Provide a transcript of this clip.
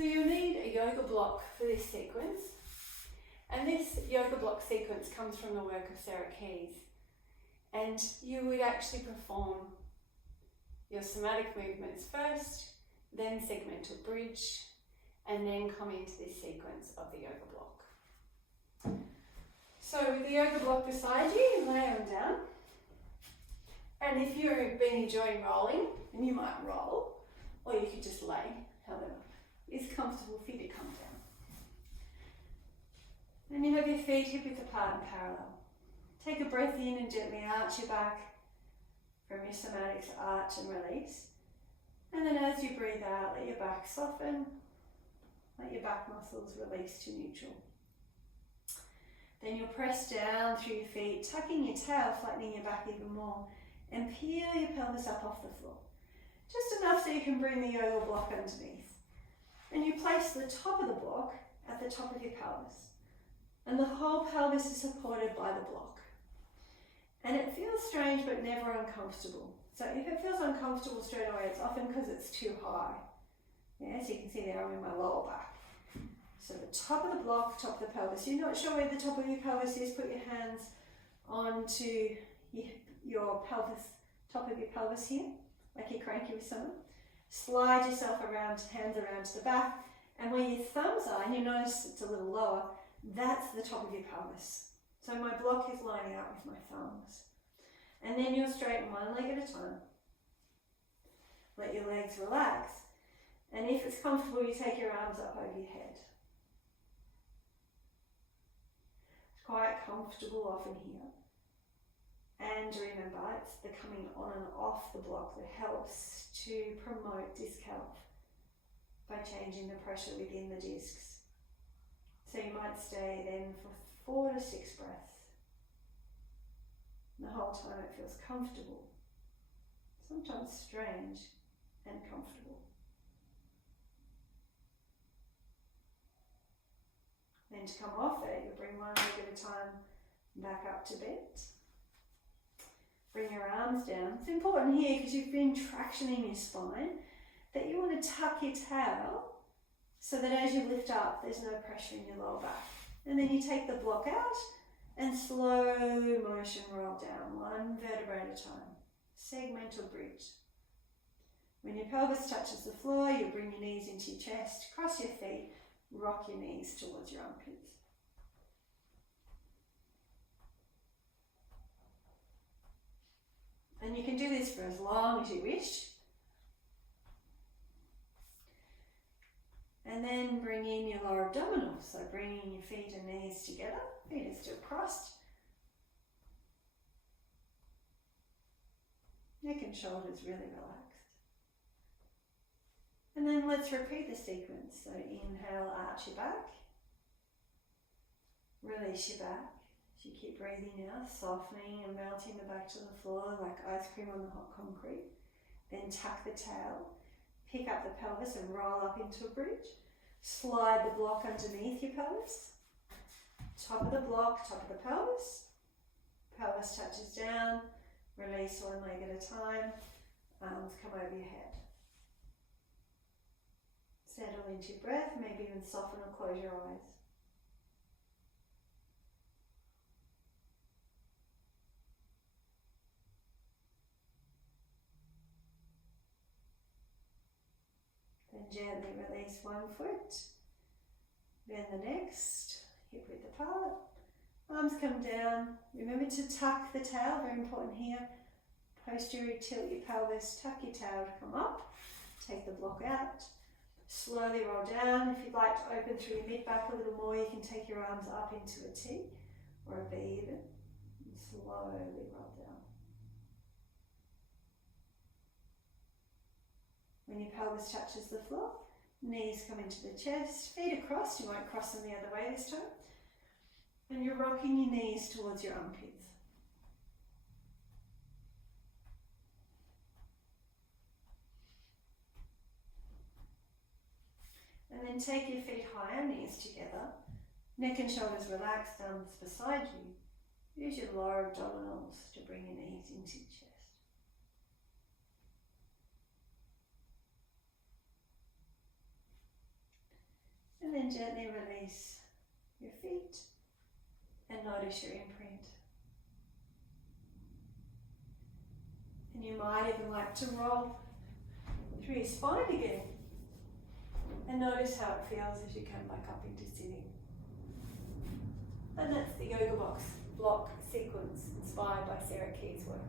So you'll need a yoga block for this sequence. And this yoga block sequence comes from the work of Sarah Keys. And you would actually perform your somatic movements first, then segmental bridge, and then come into this sequence of the yoga block. So with the yoga block beside you, lay on down. And if you've been enjoying rolling, then you might roll, or you could just lay, however is comfortable for you to come down. Then you have your feet hip width apart and parallel. Take a breath in and gently arch your back from your somatics, arch and release. And then as you breathe out, let your back soften, let your back muscles release to neutral. Then you'll press down through your feet, tucking your tail, flattening your back even more, and peel your pelvis up off the floor. Just enough so you can bring the yoga block underneath. And you place the top of the block at the top of your pelvis. And the whole pelvis is supported by the block. And it feels strange but never uncomfortable. So if it feels uncomfortable straight away, it's often because it's too high. Yeah, so you can see there I'm in my lower back. So the top of the block, top of the pelvis. You're not sure where the top of your pelvis is, put your hands onto your pelvis, top of your pelvis here, like you're cranky with someone. Slide yourself around, hands around to the back, and where your thumbs are, and you notice it's a little lower, that's the top of your pelvis. So my block is lining up with my thumbs. And then you'll straighten one leg at a time. Let your legs relax. And if it's comfortable, you take your arms up over your head. It's quite comfortable often here. And remember, it's the coming on and off the block that helps to promote disc health by changing the pressure within the discs. So you might stay then for 4 to 6 breaths. And the whole time it feels comfortable, sometimes strange and comfortable. Then to come off it, you'll bring one leg at a time back up to bed. Bring your arms down. It's important here because you've been tractioning your spine that you want to tuck your tail so that as you lift up, there's no pressure in your lower back. And then you take the block out and slow motion roll down, one vertebrae at a time. Segmental bridge. When your pelvis touches the floor, you'll bring your knees into your chest, cross your feet, rock your knees towards your armpits. And you can do this for as long as you wish. And then bring in your lower abdominals. So bringing your feet and knees together. Feet are still crossed. Neck and shoulders really relaxed. And then let's repeat the sequence. So inhale, arch your back. Release your back. So you keep breathing now, softening and melting the back to the floor like ice cream on the hot concrete. Then tuck the tail, pick up the pelvis and roll up into a bridge. Slide the block underneath your pelvis. Top of the block, top of the pelvis. Pelvis touches down, release one leg at a time. Arms come over your head. Settle into your breath, maybe even soften or close your eyes. Gently release one foot, then the next, hip width apart, arms come down. Remember to tuck the tail, very important here. Posterior tilt your pelvis, tuck your tail to come up, take the block out, slowly roll down. If you'd like to open through your mid-back a little more, you can take your arms up into a T or a V even, and slowly roll down. When your pelvis touches the floor, knees come into the chest, feet across, you won't cross them the other way this time. And you're rocking your knees towards your armpits. And then take your feet higher, knees together, neck and shoulders relaxed, arms beside you. Use your lower abdominals to bring your knees into your chest. And gently release your feet and notice your imprint. And you might even like to roll through your spine again. And notice how it feels as you come back up into sitting. And that's the yoga box block sequence inspired by Sarah Keys' work.